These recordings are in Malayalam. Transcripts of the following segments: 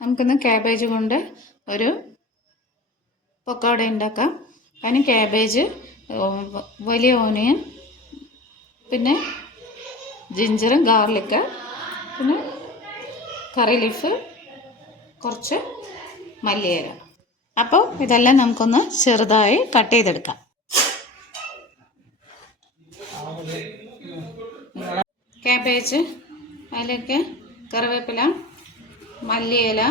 നമുക്കിന്ന് ക്യാബേജ് കൊണ്ട് ഒരു പൊക്കോട ഉണ്ടാക്കാം. അതിന് ക്യാബേജ് വലിയ ഓനിയൻ പിന്നെ ജിഞ്ചറും ഗാർലിക്ക് പിന്നെ കറി ലീഫ് കുറച്ച് മല്ലിയില. അപ്പോൾ ഇതെല്ലാം നമുക്കൊന്ന് ചെറുതായി കട്ട് ചെയ്തെടുക്കാം. ക്യാബേജ് അതിലേക്ക് കറിവേപ്പില മല്ലിയില.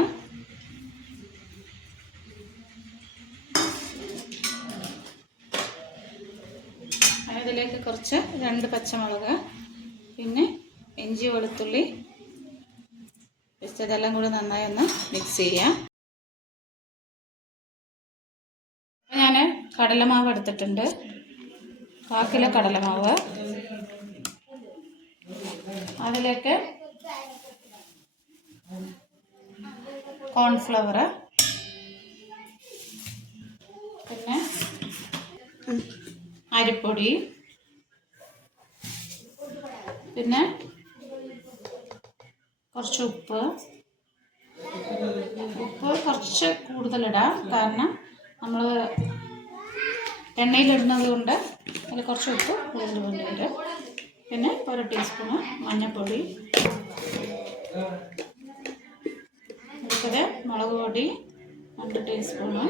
അതിലേക്ക് കുറച്ച് രണ്ട് പച്ചമുളക് പിന്നെ ഇഞ്ചി വെളുത്തുള്ളി ഇതെല്ലാം കൂടി നന്നായി ഒന്ന് മിക്സ് ചെയ്യാം. ഞാൻ കടലമാവ് എടുത്തിട്ടുണ്ട്. കാക്കിലെ കിലോ കടലമാവ്. അതിലേക്ക് കോൺഫ്ലവർ. പിന്നെ അരിപ്പൊടി. പിന്നെ കുറച്ച് ഉപ്പ്. ഉപ്പ് കുറച്ച് കൂടുതലിടാം. കാരണം നമ്മൾ എണ്ണയിലിടുന്നത് കൊണ്ട് അതിൽ കുറച്ച് ഉപ്പ് കൂടുതൽ വേണ്ടിയിട്ട് പിന്നെ ഒരു ടീസ്പൂണ് മഞ്ഞൾപ്പൊടി. മുളക് പൊടി രണ്ട് ടീസ്പൂണ്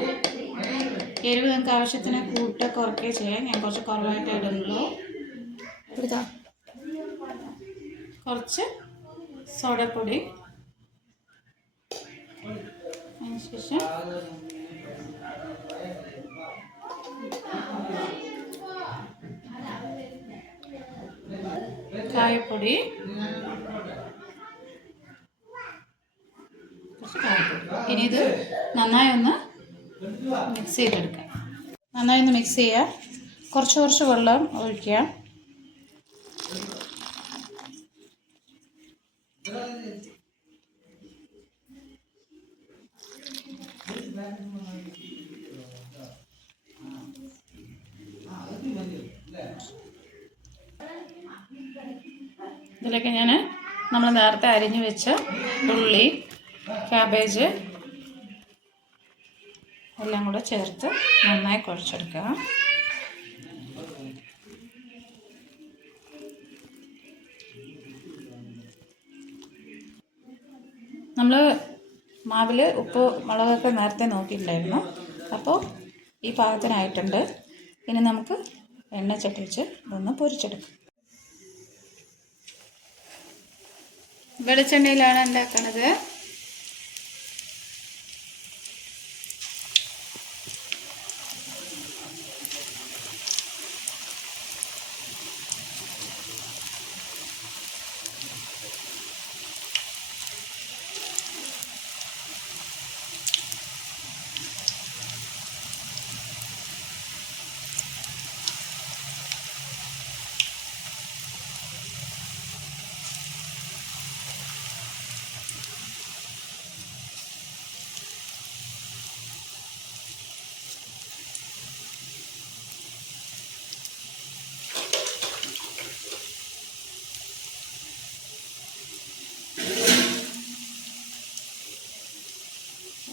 എരിവ് നിങ്ങൾക്ക് ആവശ്യത്തിന് കൂട്ട കുറയ്ക്കുക ചെയ്യാം. ഞാൻ കുറച്ച് കുറവായിട്ട് ഇടുന്നുള്ളൂ. കുറച്ച് സോഡപ്പൊടി. അതിനുശേഷം കായപ്പൊടി കുറച്ച് കായപ്പൊടി ഇനി ഇത് നന്നായി ഒന്ന് മിക്സ് ചെയ്തെടുക്കാം. നന്നായി ഒന്ന് മിക്സ് ചെയ്യുക കുറച്ച് കുറച്ച് വെള്ളം ഒഴിക്കുക ഇതിലേക്ക് ഞാൻ നമ്മൾ നേരത്തെ അരിഞ്ഞു വെച്ച ഉള്ളി ക്യാബേജ് എല്ലാം കൂടെ ചേർത്ത് നന്നായി കുഴച്ചെടുക്കുക. നമ്മൾ മാവിൽ ഉപ്പ് മുളകൊക്കെ നേരത്തെ നോക്കിയിട്ടുണ്ടായിരുന്നു. അപ്പോൾ ഈ പാകത്തിനായിട്ടുണ്ട്. ഇനി നമുക്ക് എണ്ണ ചട്ടിച്ച് ഇതൊന്ന് പൊരിച്ചെടുക്കാം. വെളിച്ചെണ്ണയിലാണ് ഉണ്ടാക്കുന്നത്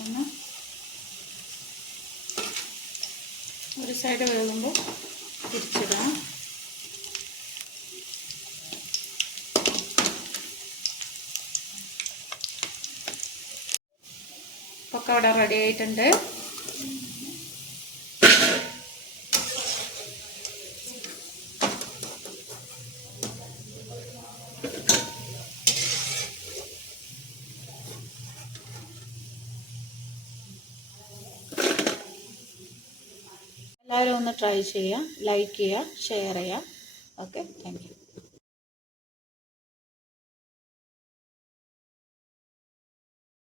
ഒന്ന് ഒരു സൈഡ് വേകുമ്പോൾ തിരിച്ചിടാം. പക്കവട റെഡി ആയിട്ടുണ്ട്. എല്ലാവരും ഒന്ന് ട്രൈ ചെയ്യുക ലൈക്ക് ചെയ്യുക ഷെയർ ചെയ്യുക ഓക്കെ താങ്ക്